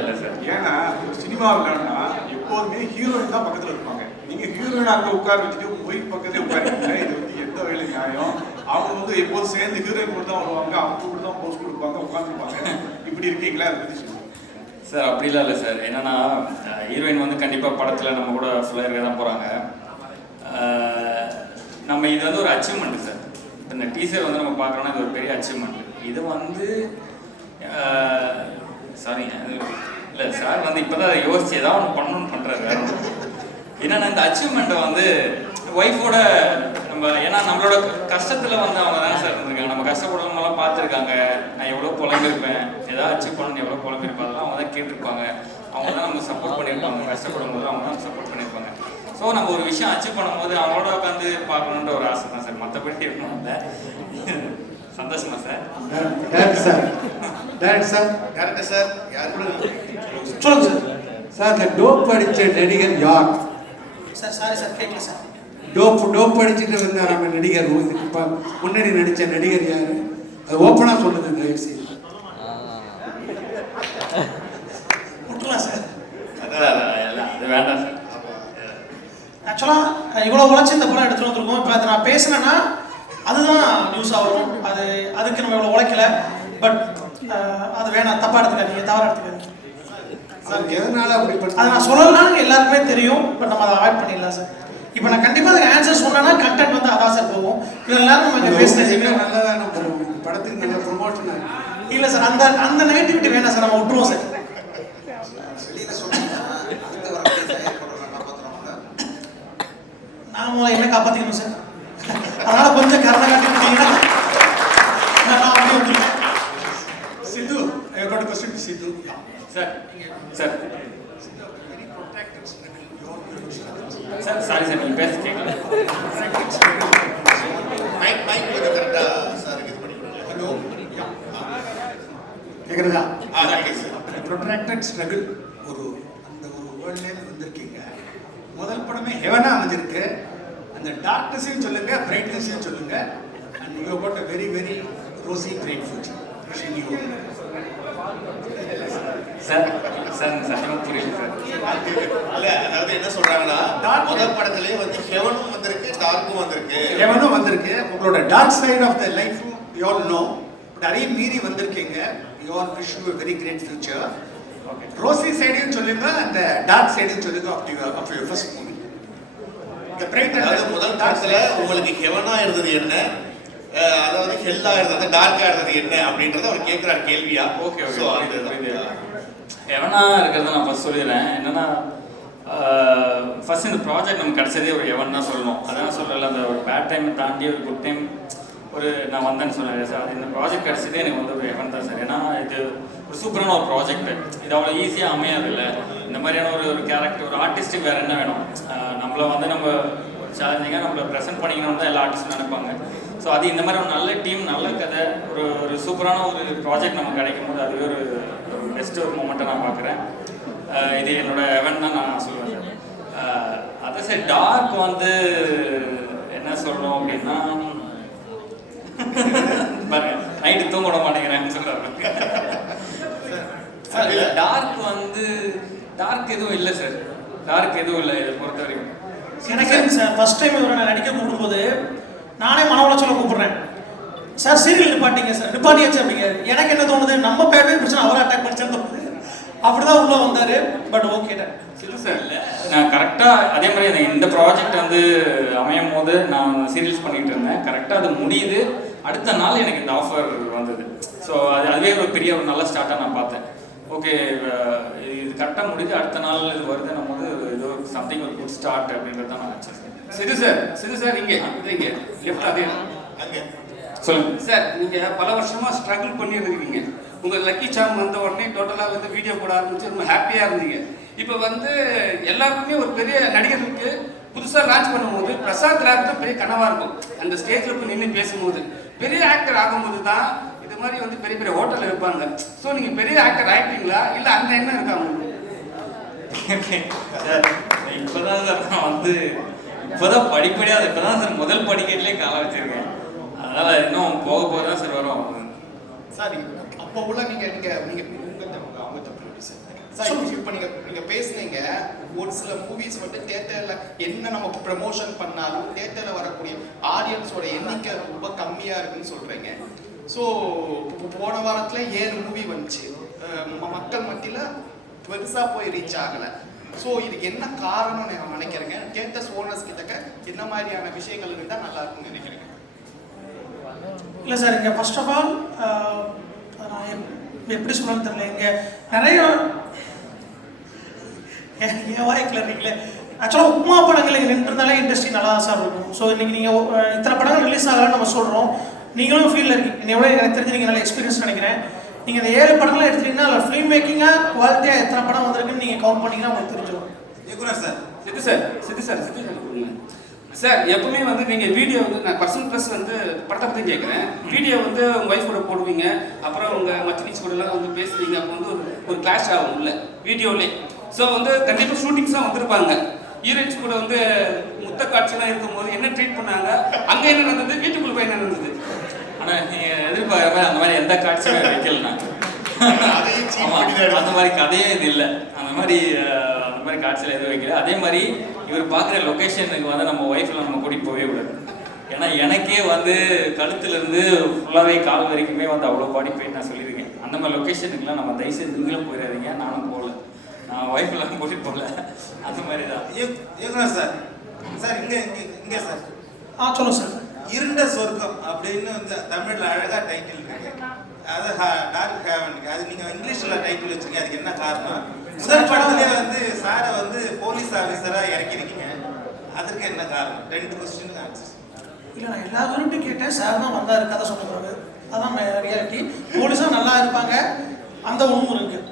இல்லை சார். ஏன்னா ஒரு சினிமா விளையாடுனா எப்போதுமே ஹீரோயின் தான் பக்கத்தில் இருப்பாங்க. நீங்கள் ஹீரோயின் அங்கே உட்கார வச்சுட்டு ஒய்ஃப் பக்கத்தே உட்காருங்க. இது வந்து எந்த வகையில் நியாயம்? அவங்க வந்து எப்போதும் சேர்ந்து ஹீரோயின் கூட தான் வருவாங்க, அவங்க கூட தான் போஸ்ட் கொடுப்பாங்க, உட்காந்துருப்பாங்க. இப்படி இருக்கீங்களா? அதை பற்றி சொல்லுங்கள் சார். அப்படிலாம் இல்லை சார். என்னன்னா ஹீரோயின் வந்து கண்டிப்பாக படத்தில் நம்ம கூட ஃபுல்லாக இருக்க தான் போகிறாங்க. நம்ம இது வந்து ஒரு அச்சீவ்மெண்ட் சார். இந்த டீசர் வந்து நம்ம பார்க்குறோன்னா இது ஒரு பெரிய அச்சீவ்மெண்ட். இது வந்து சாரிங்க இல்லை சார் வந்து இப்போ தான் அதை யோசிச்சு ஏதாவது ஒன்று பண்ணணும்னு பண்ணுறாரு. என்னென்னா இந்த அச்சீவ்மெண்ட்டை வந்து ஒய்ஃபோட நம்ம ஏன்னா நம்மளோட கஷ்டத்தில் வந்து அவங்க தானே சார் இருந்திருக்காங்க. நம்ம கஷ்டப்படலாம் பார்த்துருக்காங்க. நான் எவ்வளோ புலம்பிருப்பேன், ஏதாவது அச்சீவ் பண்ணணும் எவ்வளோ புலம்பிருப்பேன், அதெல்லாம் அவங்க தான் கேட்டிருப்பாங்க. அவங்க தான் நமக்கு சப்போர்ட் பண்ணியிருப்பாங்க. கஷ்டப்படும் போது அவங்க தான் சப்போர்ட் பண்ணியிருப்பாங்க. ஸோ நம்ம ஒரு விஷயம் அச்சீவ் பண்ணும்போது அவங்களோட உட்காந்து பார்க்கணுன்ற ஒரு ஆசை தான் சார். மற்றபடி இருக்கணும் இல்லை. சந்தோஷமா sir. Director sir director sir யார் கூட சொல்லுங்க சார். சார் இந்த டோப் படித்த நடிகர் யார் சார்? சாரி சார் கேட்கல சார். டோப் படிச்சுட்டு வந்த நம்ம நடிகர் இப்போ முன்னாடி நடித்த நடிகர் யார்? அது ஓப்பனாக சொல்லுங்க தயவு செய்து. விட்டுலாம் சார். அது வேண்டாம் சார். ஆக்சுவலாக இவ்வளோ உழைச்சி இந்த படம் எடுத்துகிட்டு வந்திருக்கோம். இப்போ அதை நான் பேசினேன்னா அதுதான் நியூஸ் ஆகும். அதுக்கு நம்ம இவ்வளோ உழைக்கல. பட் அது வேணாம், தப்பாக எடுத்துக்காதீங்க, தவறாக எடுத்துக்காதீங்க. அதுக்கு எதனால அப்படி அதை நான் சொல்லலாம் எல்லாருக்குமே தெரியும். பட் நம்ம அதை அவாய்ட் பண்ணிடலாம் சார். இப்போ நான் கண்டிப்பாக அதுக்கு ஆன்சர் சொன்னேன்னா கண்டென்ட் வந்து அதான் சார் போகும். இதெல்லாம் நம்ம இங்கே பேசினது நல்லதான படத்துக்கு நல்ல ப்ரொமோஷன் இல்லை சார். அந்த நெகட்டிவிட்டி வேணாம் சார், நம்ம விட்டுருவோம் சார். நாம என்ன காப்பாற்றிக்கணும் சார். அதனால கொஞ்சம் கருணை காட்டிட்டீங்கன்னா நான் அப்படியே விட்டுருக்கேன். சித்து, I got a question to Sidhu. Sir sir sir sorry sir நீங்கள் பேச கேட்கல. மைக் கொஞ்சம் கரெக்டாக சார் இது பண்ணிக்கிறோம். ஹலோ கேட்குறதா? ப்ரொட்ராக்டட் ஸ்ட்ரகிள் ஒரு அந்த ஒரு வேர்ல்ட்லேருந்து வந்திருக்கீங்க. முதல் படமே ஹெவனாக அமைஞ்சிருக்கு. அந்த டார்க்னஸையும் சொல்லுங்க, பிரைட்னஸையும் சொல்லுங்க. And you got a very very rosy bright future. Wishing you. Sir sir சத்தியமாக புரியல சார். இல்ல அதாவது என்ன சொல்றாங்கன்னா முதல் படத்திலே வந்து ஹெவனும் வந்திருக்கு, டார்க்கும் வந்திருக்கு. ஹெவனும் வந்திருக்கு. உங்களோட dark side of the life you all know. But அதையும் மீறி வந்திருக்கீங்க. You all wish you very great future. Okay, rosy சைடையும் சொல்லுங்க, அந்த டார்க் சைடையும் சொல்லுங்க ஆஃப் யுவர் ஃபர்ஸ்ட் மூவி. இந்த பிரைட் அதாவது முதல் படத்துல உங்களுக்கு ஹெவனா இருந்தது என்ன, அதாவது ஹெல்லா இருந்தது, டார்க்கா இருந்தது என்ன அப்படின்றத அவர் கேட்கிறார் கேள்வியா. Okay okay. எவனா இருக்கிறத நான் ஃபர்ஸ்ட் சொல்லிடுறேன். என்னன்னா ஃபர்ஸ்ட் இந்த ப்ராஜெக்ட் நமக்கு கிடைச்சதே ஒரு எவன் தான் சொல்லணும். அதான் சொல்லலை, அந்த ஒரு பேட் டைமை தாண்டி ஒரு குட் டைம் ஒரு நான் வந்தேன்னு சொன்னேன் சார். அது இந்த ப்ராஜெக்ட் கிடைச்சதே எனக்கு வந்து ஒரு எவன் தான் சார். ஏன்னா இது ஒரு சூப்பரான ஒரு ப்ராஜெக்ட். இது அவ்வளோ ஈஸியாக அமையாது இல்லை. இந்த மாதிரியான ஒரு கேரக்டர் ஒரு ஆர்டிஸ்ட்டுக்கு வேறு என்ன வேணும்? நம்மளை வந்து நம்ம சேலஞ்சிங்காக நம்மளை ப்ரெசென்ட் பண்ணிக்கணும்னு தான் எல்லா ஆர்டிஸ்ட்டும் நினைப்பாங்க. ஸோ அது இந்த மாதிரி ஒரு நல்ல டீம், நல்ல கதை, ஒரு சூப்பரான ஒரு ப்ராஜெக்ட் நமக்கு கிடைக்கும் போது அதுவே ஒரு பெஸ்ட் ஒரு மூமெண்ட்டை நான் பார்க்குறேன். இது என்னோட எவன் தான் நான் சொல்லுவேன் சார். அதை சார் டார்க் வந்து என்ன சொல்கிறோம் அப்படின்னா பாருங்க நைட்டு தூங்க விட மாட்டேங்கிறேன்னு சொல்கிறாங்க. டார்க் வந்து டார்க் எதுவும் இல்லை சார். டார்க் எதுவும் இல்லை இதை பொறுத்த வரைக்கும். எனக்கு சார் ஃபர்ஸ்ட் டைம் இவரை நான் நடிக்க கூப்பிடும்போது நானே மன உளைச்சல கூப்பிடுறேன். சார் சீரியல் நிப்பாட்டிங்க சார், நிப்பாட்டியாச்சு அப்படிங்க. எனக்கு என்ன தோணுது, நம்ம பேரே பிரச்சனை அவரை அட்டாக் பண்ணிச்சேன்னு தோணுது. அப்படிதான் உள்ள வந்தாரு. பட் ஓகே இல்லை சார். இல்லை நான் கரெக்டாக அதே மாதிரி இந்த ப்ராஜெக்ட் வந்து அமையும் போது நான் சீரியல்ஸ் பண்ணிகிட்டு இருந்தேன். கரெக்டாக அது முடியுது. அடுத்த நாள் எனக்கு இந்த ஆஃபர் வந்தது. ஸோ அதுவே ஒரு பெரிய ஒரு நல்ல ஸ்டார்ட்டாக நான் பார்த்தேன். ஓகே இது கரெக்டாக முடியுது, அடுத்த நாள் இது வருதுன்னும் போது ஏதோ சம்திங் ஒரு குட் ஸ்டார்ட் அப்படின்றது தான் நான் நினச்சேன். சிது சார் இங்கே இங்கே லெஃப்ட் அதே அங்கே சொல்லுங்க சார். நீங்கள் பல வருஷமாக ஸ்ட்ரகிள் பண்ணியிருக்கீங்க. உங்கள் லக்கி சாம் வந்த உடனே டோட்டலாக வந்து வீடியோ போட ஆரம்பிச்சு ரொம்ப ஹாப்பியாக இருந்தீங்க. இப்போ வந்து எல்லாருக்குமே ஒரு பெரிய நடிகர்களுக்கு புதுசாக லான்ச் பண்ணும்போது பிரசாத் ராஜ் தான் பெரிய கனவாக இருக்கும். அந்த ஸ்டேஜில் போய் நின்று பேசும்போது பெரிய ஆக்டர் ஆகும்போது தான் இது மாதிரி வந்து பெரிய பெரிய ஹோட்டல் இருப்பாங்க. ஸோ நீங்கள் பெரிய ஆக்டர் ஆகிட்டீங்களா இல்லை அந்த எண்ணம் இருக்கா உங்களுக்கு? சார் இப்போதான் சார் நான் வந்து இப்போதான் படிப்படியாக இப்போதான் சார் முதல் படிக்கட்டிலே கால வச்சிருக்கேன். அதனால் இன்னும் போக போக தான் சார் வரும். சார் அப்போ உள்ள நீங்க அவங்க தப்பு சார். இப்போ நீங்க பேசுனீங்க ஒரு சில மூவிஸ் வந்து தியேட்டர்ல என்ன நம்ம ப்ரமோஷன் பண்ணாலும் தியேட்டர்ல வரக்கூடிய ஆடியன்ஸோட எண்ணிக்கை ரொம்ப கம்மியா இருக்குன்னு சொல்றீங்க. ஸோ போன வாரத்துல 7 மூவி வந்துச்சு, மக்கள் மத்தியில பெருசா போய் ரீச் ஆகல. ஸோ இதுக்கு என்ன காரணம் நான் நினைக்கிறேங்க. தியேட்டர்ஸ் ஓனர்ஸ் கிட்ட என்ன மாதிரியான விஷயங்கள் இருந்தால் நல்லா இருக்கும்னு நினைக்கிறேங்க. இல்லை சார், இங்கே ஃபர்ஸ்ட் ஆஃப் ஆல் நான் எப்படி சொல்லணும்னு தெரியல. இங்கே நிறைய என் வாய்க்கில் இருக்கீங்களே, ஆக்சுவலாக உப்மா படங்கள் இங்கே நின்றுருந்தாலே இண்டஸ்ட்ரி நல்லா தான் சார் இருக்கும். ஸோ இன்றைக்கி நீங்கள் இத்தனை படங்கள் ரிலீஸ் ஆகலான்னு நம்ம சொல்கிறோம். நீங்களும் ஃபீல்டில் இருக்கீங்க, என்னை எவ்வளோ எனக்கு தெரிஞ்சு நீங்கள் நல்ல எக்ஸ்பீரியன்ஸ் நினைக்கிறேன். நீங்கள் இந்த 7 படங்களை எடுத்துட்டீங்கன்னா அதில் ஃபிலிம் மேக்கிங்காக குவாலிட்டியாக எத்தனை படம் வந்திருக்குன்னு நீங்கள் கவுண்ட் பண்ணிங்கன்னா உங்களுக்கு தெரிஞ்சிடும். இயக்குனர் சார், சித்து சார் சார் எப்பவுமே வந்து நீங்கள் வீடியோ வந்து நான் பர்சனல் ப்ளஸ் வந்து படத்தை பற்றி கேட்குறேன். வீடியோ வந்து உங்கள் ஒய்ஃப் கூட போடுவீங்க, அப்புறம் உங்கள் மச்சினிஸ் கூடலாம் வந்து பேசுவீங்க. அப்போ வந்து ஒரு கிளாஷ் ஆகும் இல்லை வீடியோவிலே. ஸோ வந்து கண்டிப்பாக ஷூட்டிங்ஸாக வந்திருப்பாங்க. ஹீரோயின்ஸ் கூட வந்து முத்த காட்சிலாம் இருக்கும்போது என்ன ட்ரீட் பண்ணாங்க, அங்கே என்ன நடந்தது, வீட்டுக்குள்ளே போய் என்ன நடந்தது? ஆனால் நீங்கள் எதிர்பார்க்குற மாதிரி அந்த மாதிரி எந்த காட்சியுமே வைக்கலண்ணா. அந்த மாதிரி கதையே இது இல்லை. அந்த மாதிரி காட்சியில் எதுவும் வைக்கல. அதே மாதிரி இவர் பார்க்குற லொக்கேஷனுக்கு வந்து நம்ம ஒய்ஃப்லாம் நம்ம கூட்டிகிட்டு போகவே விடாது. ஏன்னா எனக்கே வந்து கழுத்துலேருந்து ஃபுல்லாகவே கால் வரைக்குமே வந்து அவ்வளோ பாடி போயிட்டு நான் சொல்லியிருக்கேன். அந்த மாதிரி லொக்கேஷனுக்குலாம் நம்ம தயவுசெய்து நீங்களும் போயிடாதீங்க, நானும் போகல, நான் ஒய்ஃப்லாம் கூட்டிகிட்டு போகல. அந்த மாதிரி தான். இயக்குனர் சார், சார் இங்கே சார் சொல்லுங்கள் சார். இருண்ட சொர்க்கம் அப்படின்னு வந்து தமிழில் அழகாக டைட்டில் இருக்கு. அது டார்க் ஹேவனுக்கு அது நீங்கள் இங்கிலீஷில் டைட்டில் வச்சுருக்கீங்க. அதுக்கு என்ன காரணம்? முதல் படத்துலேயே வந்து சாரை வந்து போலீஸ் ஆஃபீஸராக இறக்கிருக்கீங்க, அதற்கு என்ன காரணம்? 2 கொஸ்டினுக்கு ஆன்சர். இல்லை, நான் எல்லா ஊருட்டும் கேட்டேன், சார் தான் வந்தார் கதை சொன்னது. அதான் ரியாலிட்டி. போலீஸாக நல்லா இருப்பாங்க, அந்த ஒன்றும் இருக்குது.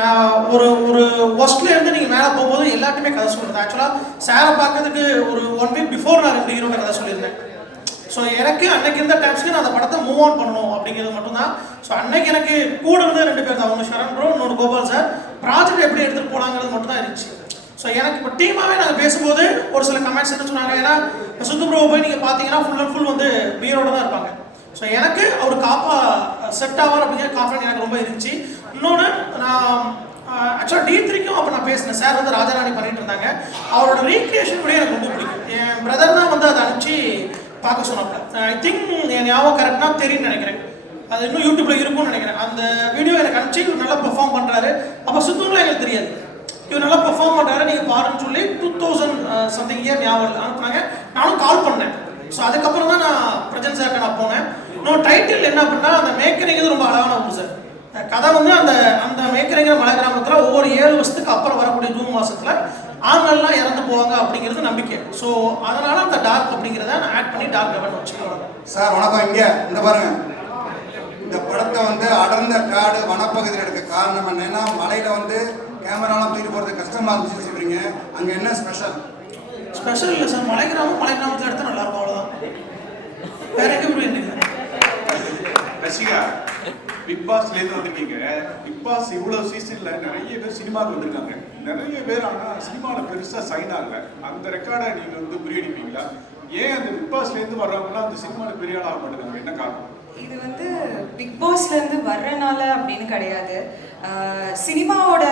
நான் ஒரு ஒஸ்ட்லேருந்து நீங்கள் மேலே போகும்போது எல்லாத்தையுமே கதை சொல்லுறது. ஆக்சுவலாக சாரை பார்க்கறதுக்கு ஒரு 1 வீக் பிஃபோர் நான் 2 ஹீரோட கதை சொல்லியிருந்தேன். ஸோ எனக்கு அன்னைக்கு இருந்த டைம்ஸ்க்கு நான் அந்த படத்தை மூவ் ஆன் பண்ணணும் அப்படிங்கிறது மட்டும்தான். ஸோ அன்னைக்கு எனக்கு கூட இருந்து 2 பேர் தான், ஒன்று ஷரண் ப்ரோ, இன்னொரு கோபால் சார். ப்ராஜெக்ட் எப்படி எடுத்துகிட்டு போனாங்கிறது மட்டும் தான் இருந்துச்சு. ஸோ எனக்கு இப்போ டீமாகவே நாங்கள் பேசும்போது ஒரு சில கமெண்ட்ஸ் என்ன சொன்னாங்க, ஏன்னா இப்போ சித்து ப்ரோ போய் நீங்கள் பார்த்தீங்கன்னா ஃபுல் அண்ட் ஃபுல் வந்து பீரோட தான் இருப்பாங்க. ஸோ எனக்கு அவர் காப்பா செட் ஆவார் அப்படிங்கிற கான்ஃபிடன்ட் எனக்கு ரொம்ப இருந்துச்சு. இன்னொன்று, நான் ஆக்சுவலாக D3க்கும் அப்போ நான் பேசினேன். சார் வந்து ராஜாராணி பண்ணிட்டு இருந்தாங்க. அவரோட ரீக்ரியேஷன் கூட எனக்கு ரொம்ப பிடிக்கும். என் பிரதர் தான் வந்து அதை அனுப்பிச்சு பார்க்க சொன்னாப்ல. ஐ திங்க் என் ஞாபகம் கரெக்டாக தெரியும்னு நினைக்கிறேன். அது இன்னும் யூடியூப்ல இருக்கும்னு நினைக்கிறேன். அந்த வீடியோ எனக்கு அனுப்பிச்சு இவர் நல்லா பெர்ஃபார்ம் பண்ணுறாரு. அப்போ சுத்தூரில் எங்களுக்கு தெரியாது, இவர் நல்லா பெர்ஃபார்ம் பண்ணுறாரு, நீங்கள் பாருன்னு சொல்லி 2000 சம்திங் இயர் ஞாபகம் அனுப்புனாங்க. நானும் கால் பண்ணேன். ஸோ அதுக்கப்புறம் தான் நான் பிரஜன் சார்கிட்ட நான் போனேன். இன்னும் டைட்டில் என்ன அப்படின்னா, அந்த மேக்கரிங்கிறது ரொம்ப அழகான ஒன்று சார். கதை வந்து அந்த மேக்கரிங்கிற மலை கிராமத்தில் ஒவ்வொரு 7 வருஷத்துக்கு அப்புறம் வரக்கூடிய ஜூன் மாதத்தில் ஆண்கள்லாம் இறந்து போவாங்க அப்படிங்கிறது நம்பிக்கை. ஸோ அதனால அந்த டார்க் அப்படிங்கிறத நான் ஆட் பண்ணி டார்க் லெவன் வச்சுக்கலாம். சார் வணக்கம். இங்கே இந்த பாருங்க, இந்த படத்தை வந்து அடர்ந்த காடு வனப்பகுதியில் எடுக்க காரணம் என்னன்னா, மலையில் வந்து கேமராலாம் தூக்கிட்டு போகிறது கஷ்டமாக இருந்துச்சுன்னு சொல்கிறீங்க. அங்கே என்ன ஸ்பெஷல்? ஸ்பெஷல் இல்லை சார், மலை கிராமத்தில் எடுத்தால் நல்லா இருக்கும், அவ்வளோதான். வேற எங்கே போயிருந்தீங்க? ரசிகா, பிக் பாஸ்லேருந்து வந்திருக்கீங்க. பிக் பாஸ் இவ்வளோ சீசனில் நிறைய பேர் சினிமாவுக்கு வந்திருக்காங்க. நிறைய பேர் ஆனால் சினிமாவில் பெருசாக சைன் ஆகல. அந்த ரெக்கார்டை நீங்கள் வந்து புரியடிப்பீங்களா? ஏன் அந்த பிக் பாஸ்லேருந்து வர்றவங்களாம் அந்த சினிமாவில் பெரிய ஆளாக மாட்டேங்கிறாங்க, என்ன காரணம்? இது வந்து பிக் பாஸ்லேருந்து வர்றனால அப்படின்னு கிடையாது. சினிமாவோட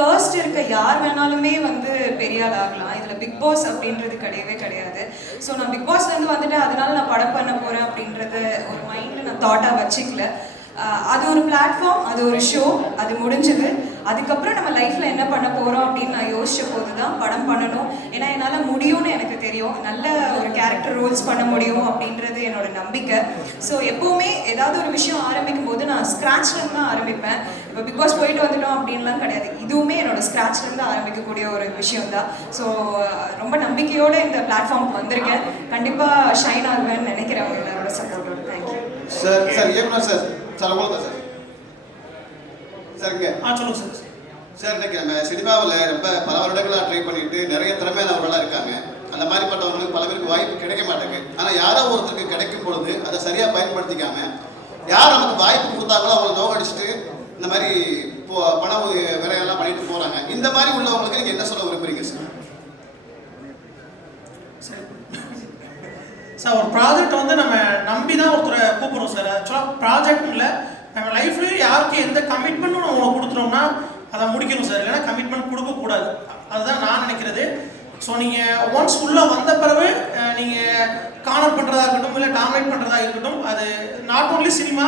தர்ஸ்ட் இருக்க யார் வேணாலுமே வந்து பெரிய ஆள் ஆகலாம். இதில் பிக் பாஸ் அப்படின்றது கிடையவே கிடையாது. ஸோ நான் பிக் பாஸ்லேருந்து வந்துட்டு அதனால நான் படம் பண்ண போகிறேன் அப்படின்றது ஒரு மைண்டில் நான் தாட்டாக வச்சுக்கல. அது ஒரு பிளாட்ஃபார்ம், அது ஒரு ஷோ, அது முடிஞ்சது. அதுக்கப்புறம் நம்ம லைஃப்பில் என்ன பண்ண போகிறோம் அப்படின்னு நான் யோசிச்ச போது தான் படம் பண்ணணும். ஏன்னா என்னால் முடியும்னு எனக்கு தெரியும், நல்ல ஒரு கேரக்டர் ரோல்ஸ் பண்ண முடியும் அப்படின்றது என்னோட நம்பிக்கை. ஸோ எப்போவுமே ஏதாவது ஒரு விஷயம் ஆரம்பிக்கும் போது நான் ஸ்க்ராட்ச்லேருந்து தான் ஆரம்பிப்பேன். இப்போ பிக் பாஸ் போயிட்டு வந்துட்டோம் அப்படின்லாம் கிடையாது, இதுவுமே என்னோட ஸ்க்ராட்ச்லேருந்து ஆரம்பிக்கக்கூடிய ஒரு விஷயம் தான். ஸோ ரொம்ப நம்பிக்கையோடு இந்த பிளாட்ஃபார்முக்கு வந்திருக்கேன். கண்டிப்பாக ஷைன் ஆகுவேன்னு நினைக்கிறேன் எல்லாரோட சப்போர்ட்டோட. Thank you sir. இயக்குனர் சார், அவ்வளோதான் சார். சார் இங்கே சொல்லுங்கள் சார். சார், இன்னைக்கு நம்ம சினிமாவில் ரொம்ப பல வருடங்களாக ட்ரை பண்ணிட்டு நிறைய திறமையானவர்களாக இருக்காங்க. அந்த மாதிரிப்பட்டவங்களுக்கு பல பேருக்கு வாய்ப்பு கிடைக்க மாட்டேங்குது. ஆனால் யாரோ ஒருத்தருக்கு கிடைக்கும் பொழுது அதை சரியாக பயன்படுத்திக்காம யார் நமக்கு வாய்ப்பு கொடுத்தாங்களோ அவங்களை நோக்கடிச்சுட்டு இந்த மாதிரி பண விரையெல்லாம் பண்ணிட்டு போகிறாங்க. இந்த மாதிரி உள்ளவங்களுக்கு நீங்கள் என்ன சொல்ல விரும்புறீங்க சார்? சார், ஒரு ப்ராஜெக்ட் வந்து நம்ம நம்பி தான் ஒருத்தரை கூப்பிடுறோம் சார். ஆக்சுவலாக ப்ராஜெக்ட் இல்லை, நம்ம லைஃப்லேயும் யாருக்கும் எந்த கமிட்மெண்ட்டும் நம்ம கொடுத்துட்டோம்னா அதை முடிக்கணும் சார், இல்லைன்னா கமிட்மெண்ட் கொடுக்கக்கூடாது. அதுதான் நான் நினைக்கிறது. ஸோ நீங்கள் ஒன்ஸ் உள்ளே வந்த பிறகு நீங்கள் கார்னர் பண்ணுறதா இருக்கட்டும், இல்லை டாமினேட் பண்ணுறதா இருக்கட்டும், அது நாட் ஓன்லி சினிமா,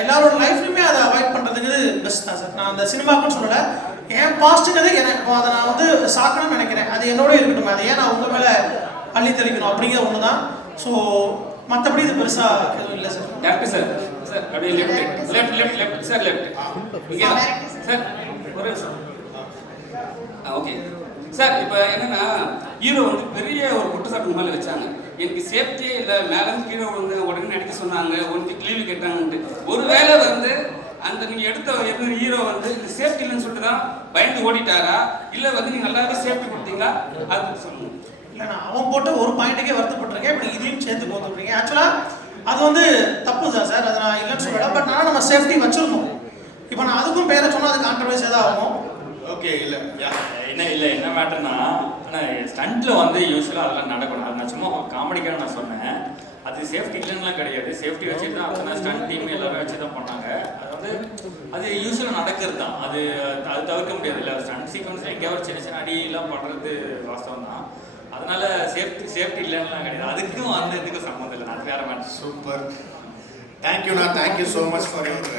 எல்லாரோட லைஃப்லையுமே அதை அவாய்ட் பண்ணுறதுக்கு பெஸ்ட் தான் சார். நான் அந்த சினிமாக்குன்னு சொல்லலை, என் பாஸ்ட்டுங்கிறது எனக்கு அதை நான் வந்து சாக்கணும்னு நினைக்கிறேன். அது என்னோட இருக்கட்டும், அதை ஏன் நான் உங்கள் மேலே அள்ளி தெளிக்கணும் அப்படிங்கிற ஒன்று தான். ஸோ மற்றபடி இது பெருசாக எதுவும் இல்லை சார். டேரக்டர் சார், சார் அப்படியே லெஃப்ட் சார், லெஃப்ட் இங்கே சார் ஒரு ஓகே சார். இப்போ என்னன்னா ஹீரோ வந்து பெரிய ஒரு குற்றச்சாட்டு மேலே வச்சாங்க, எனக்கு சேஃப்டியே இல்லை, மேலேருந்து கீழே வந்து உடனே நடிக்க சொன்னாங்க, ஒன்று கிளீவு கேட்டாங்கன்ட்டு. ஒருவேளை வந்து அந்த நீங்கள் எடுத்த ஹீரோ வந்து இந்த சேஃப்டி இல்லைன்னு சொல்லிட்டு தான் பயந்து ஓடிட்டாரா, இல்லை வந்து நீங்கள் நல்லாவே சேஃப்டி கொடுத்தீங்களா, அது சொல்லுங்கள். இல்லை, நான் அவன் போட்டு ஒரு பாயிண்ட்டுக்கே வருத்தப்பட்டிருக்கேன், இப்போ இதையும் சேர்த்து போட்டுருக்கீங்க. ஆக்சுவலாக அது வந்து தப்பு தான் சார், அதை நான் இல்லைன்னு சொல்லலை. பட் ஆனால் நம்ம சேஃப்டி வச்சுருந்தோம். இப்போ நான் அதுக்கும் பேரை சொன்னால் அது கான்ட்ரவர்ஸியாக தான் ஆகும். ஓகே இல்லை என்ன மேட்டர்னா, ஆனால் ஸ்டண்ட்டில் வந்து யூஸ்வலாக அதெல்லாம் நடக்கணும். அது நான் சும்மா காமெடிக்காக நான் சொன்னேன். அது சேஃப்டி இல்லைன்னுலாம் கிடையாது, சேஃப்டி வச்சுட்டு தான் அப்போ ஸ்டண்ட் டீம் எல்லாரும் வச்சு தான் பண்ணாங்க. அதாவது அது யூஸ்வலாக நடக்கிறது தான், அது தவிர்க்க முடியாது. இல்லை ஸ்டண்ட் சீக்வன்ஸில் எங்கேயாவது சின்ன சின்ன அடியெல்லாம் பண்ணுறது வாஸ்தவம் தான். அதனால சேஃப்டி இல்லைன்னுலாம் கிடையாது, அதுக்கும் அந்த இதுக்கும் சம்மந்தம் இல்லை. அது வேற மேட்டர். சூப்பர், தேங்க்யூண்ணா, thank you so much for your